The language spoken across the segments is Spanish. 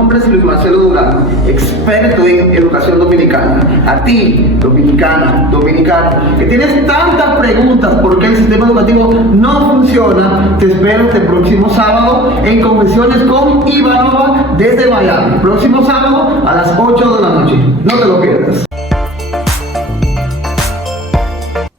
nombre es Luis Marcelo Durán, experto en educación dominicana. A ti, dominicana, dominicano, que tienes tantas preguntas por qué el sistema educativo no funciona, te espero este próximo sábado en Confesiones con Ivanova desde Miami. Próximo sábado a las 8 de la noche. No te lo pierdas.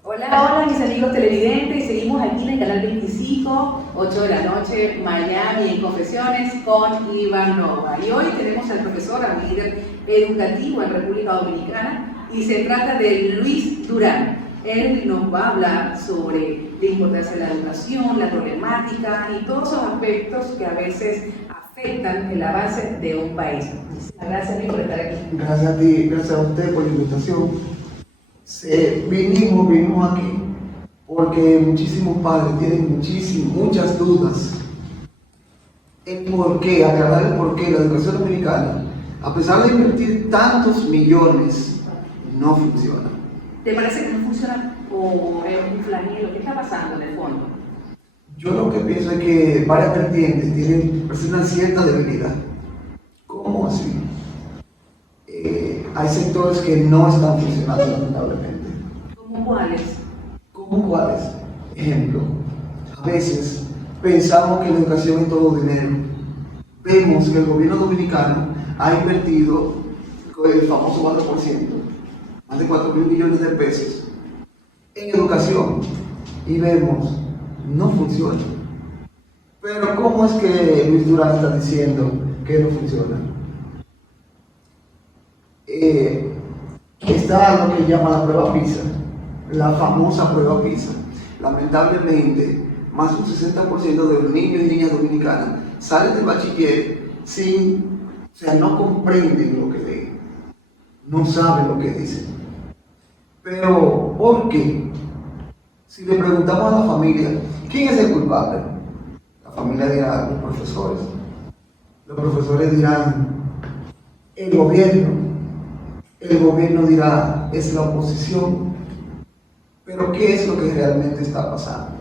Hola mis amigos televidentes, seguimos aquí en el canal 25, 8 de la noche, Miami, en Confesiones con Ivanova. Y hoy tenemos al profesor, al líder educativo en República Dominicana, y se trata de Luis Durán. Él nos va a hablar sobre la importancia de la educación, la problemática y todos esos aspectos que a veces afectan el avance de un país. Gracias Luis por estar aquí. Gracias a ti, gracias a usted por la invitación. Vinimos aquí porque muchísimos padres tienen muchas dudas en por qué, aclarar el por qué la educación dominicana, a pesar de invertir tantos millones, no funciona. ¿Te parece que no funciona o es un flagelo? ¿Qué está pasando en el fondo? Yo lo que pienso es que varias vertientes presentan cierta debilidad. ¿Cómo así? Hay sectores que no están funcionando lamentablemente. ¿Cómo cuáles? ¿Cómo cuáles? Ejemplo, a veces pensamos que la educación es todo dinero. Vemos que el gobierno dominicano ha invertido el famoso 4%, más de 4.000 millones de pesos en educación y vemos, no funciona. Pero ¿cómo es que Luis Durán está diciendo que no funciona? Está lo que llama la prueba PISA, la famosa prueba PISA. Lamentablemente, más de un 60% de los niños y niñas dominicanas salen del bachiller no comprenden lo que leen, no saben lo que dicen. Pero, ¿por qué? Si le preguntamos a la familia, ¿quién es el culpable? La familia dirá, los profesores. Los profesores dirán, el gobierno. El gobierno dirá, es la oposición. Pero ¿qué es lo que realmente está pasando?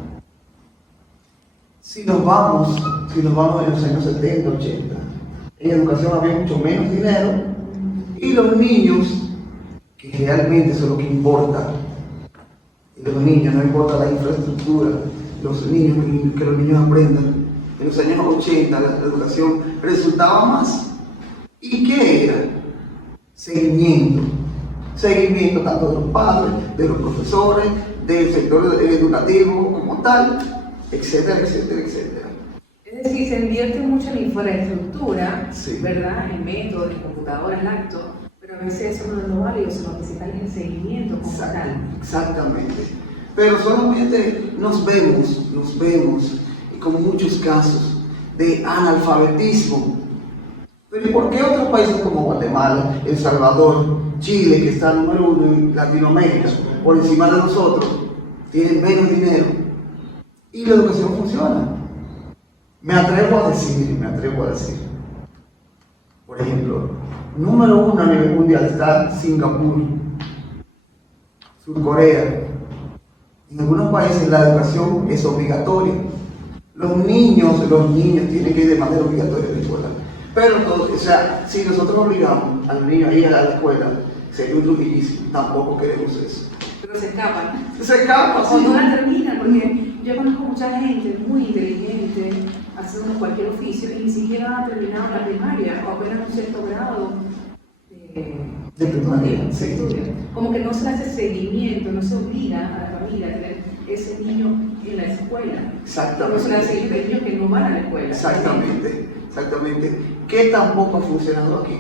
Si nos vamos en los años 70, 80, en educación había mucho menos dinero y los niños, que realmente eso es lo que importa, y de los niños no importa la infraestructura, los niños, que los niños aprendan. En los años 80 la educación resultaba más. ¿Y qué era? Seguimiento tanto de los padres, de los profesores, del sector educativo como tal, etcétera, etcétera, etcétera. Es decir, se invierte mucho en infraestructura, sí, ¿verdad? En métodos, en computadoras, en actos, pero a veces eso no es lo válido, sino que se está en el seguimiento como tal. Exactamente. Pero solamente nos vemos con muchos casos de analfabetismo. Pero ¿y por qué otros países como Guatemala, El Salvador, Chile, que está número 1 en Latinoamérica, por encima de nosotros, tienen menos dinero y la educación funciona? Me atrevo a decir, por ejemplo, número 1 a nivel mundial está Singapur, Surcorea. En algunos países la educación es obligatoria. Los niños tienen que ir de manera obligatoria a la escuela. Pero, si nosotros obligamos a los niños a ir a la escuela, sería un trujillismo. Tampoco queremos eso. Pero se escapan. Sí. O no la terminan, porque yo conozco mucha gente muy inteligente, haciendo cualquier oficio, y ni siquiera ha terminado la primaria, o apenas un sexto grado de primaria. Sí. Como que no se hace seguimiento, no se obliga a la familia a tener ese niño en la escuela. Exactamente. No se le hace seguimiento a niños que no van a la escuela. Exactamente. ¿Qué tampoco ha funcionado aquí?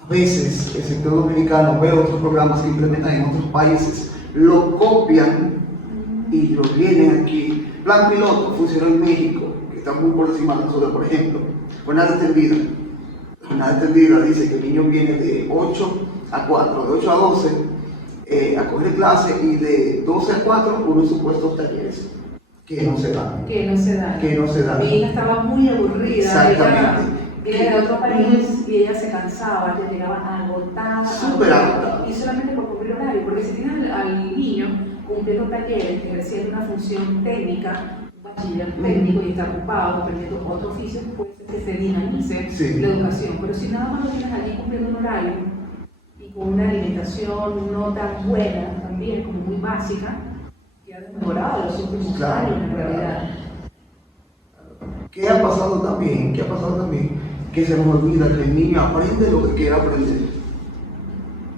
A veces el sector dominicano ve otros programas que implementan en otros países, lo copian y lo vienen aquí. Plan piloto funcionó en México, que está muy por encima de nosotros, por ejemplo. Jornada extendida. La jornada extendida dice que el niño viene de 8 a 4, de 8 a 12 a coger clase, y de 12 a 4 unos supuestos talleres que no se dan. Mi hija estaba muy aburrida. Exactamente. Era de otro país y ella se cansaba, ya llegaba agotada. Súper agotada. Y solamente por cumplir horario, porque si tienes al niño cumpliendo talleres que reciben una función técnica, bachiller técnico y está ocupado aprendiendo otro oficio, puede ser que se dinamice Sí. la educación. Pero si nada más lo tienes allí cumpliendo un horario y con una alimentación no tan buena, también como muy básica, que ha desmejorado en los últimos Claro, años en realidad. ¿Qué ha pasado también? Que se nos olvida que el niño aprende lo que quiera aprender.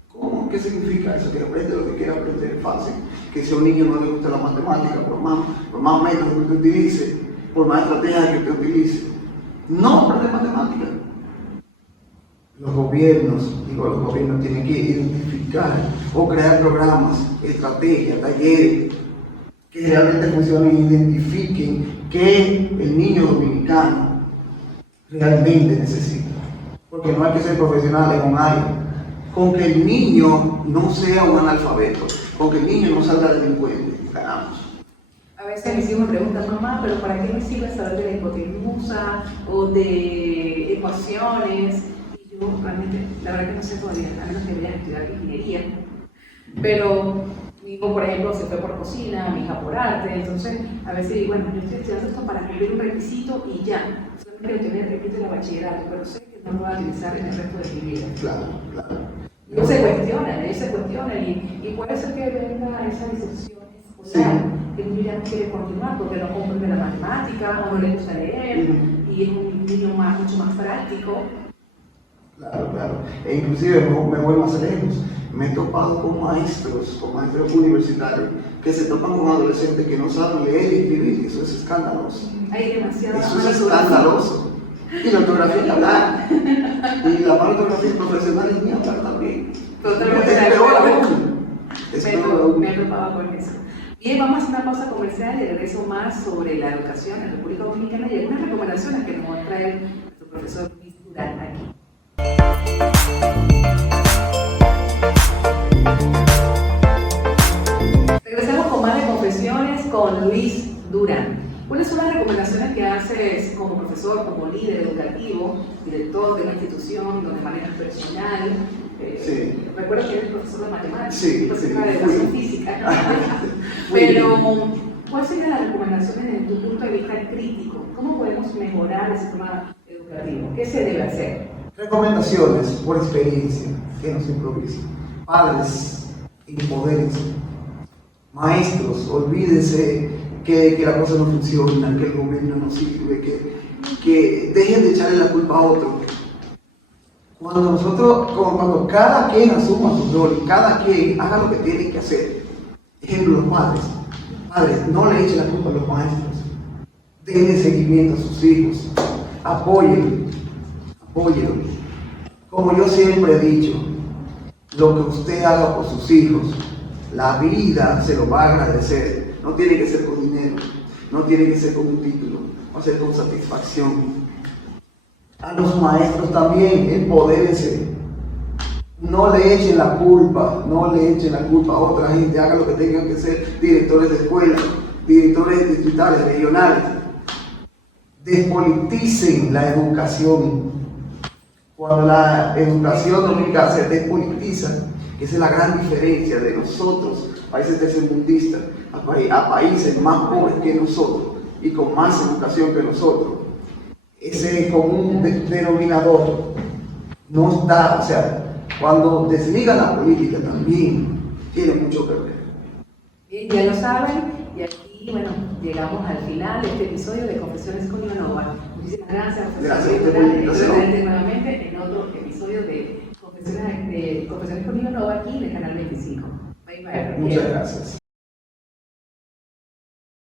¿Cómo? ¿Qué significa eso? Que aprende lo que quiera aprender fácil. Que si a un niño no le gusta la matemática, por más métodos que usted utilice, por más estrategias que usted utilice, no aprende matemática. Los gobiernos tienen que identificar o crear programas, estrategias, talleres que realmente funcionen e identifiquen qué el niño dominicano realmente necesita. Porque no hay que ser profesional en un área. Con que el niño no sea un analfabeto, con que el niño no salga delincuente, ganamos. A veces mis hijos me preguntan, mamá, ¿pero para qué me sirve saber de la hipotenusa o de ecuaciones? Y yo realmente, la verdad que no sé todavía, a menos que vayan a estudiar ingeniería. Pero mi hijo, por ejemplo, se fue por cocina, mi hija por arte, entonces a veces digo, bueno, yo estoy estudiando esto para cumplir un requisito y ya. Solamente obtener el requisito de bachillerato, pero sé que no lo voy a utilizar en el resto de mi vida. Claro. Ellos se cuestionan y puede ser que venga esa decepción escolar, que un niño ya no quiere continuar porque no comprende la matemática o no le gusta leer y es un niño mucho más práctico. Claro. E inclusive me voy más lejos. Me he topado con maestros universitarios que se topan con adolescentes que no saben leer y escribir. Eso es escandaloso. Hay demasiada Eso mala es ortografía. escandaloso. Y la ortografía ni hablar. Y la mala ortografía profesional ni hablar también. Totalmente Es de peor acuerdo. aún. Es peor aún. Me he topado con eso. Bien, vamos a hacer una pausa comercial y regreso más sobre la educación en República Dominicana y algunas recomendaciones que nos va a traer nuestro profesor Luis Durán aquí. Regresamos con más de confesiones con Luis Durán. ¿Cuáles son las recomendaciones que haces como profesor, como líder educativo, director de una institución donde manejas personal? Sí. Recuerdo que eres profesor de matemáticas, Sí, profesor de sí, educación fui. física, ¿no? Fui. Pero, ¿cuáles serían las recomendaciones desde tu punto de vista crítico? ¿Cómo podemos mejorar el sistema educativo? ¿Qué se debe hacer? Recomendaciones por experiencia, que no se improvisen. Padres, empodérense. Maestros, olvídense que la cosa no funciona, que el gobierno no sirve, que dejen de echarle la culpa a otro. Cuando cada quien asuma su rol, cada quien haga lo que tiene que hacer. Ejemplo, los padres, no le echen la culpa a los maestros. Denle seguimiento a sus hijos. Apóyenlo. Como yo siempre he dicho, lo que usted haga por sus hijos, la vida se lo va a agradecer. No tiene que ser con dinero, no tiene que ser con un título, va a ser con satisfacción. A los maestros también, empodérense. No le echen la culpa a otra gente. Hagan lo que tengan que ser directores de escuelas, directores distritales, regionales. Despoliticen la educación. Cuando la educación dominicana se despolitiza, esa es la gran diferencia de nosotros, países tercermundistas, a países más pobres que nosotros y con más educación que nosotros. Ese común denominador no está, o sea, cuando desliga la política también tiene mucho que ver. Bien, ya lo saben, y aquí, bueno, llegamos al final de este episodio de Confesiones con Ivanova. Muchísimas gracias, Gracias profesor por la Durán, invitación. nuevamente en otro episodio de Confesiones con Ivanova aquí en el canal 25. Bye bye. Muchas gracias.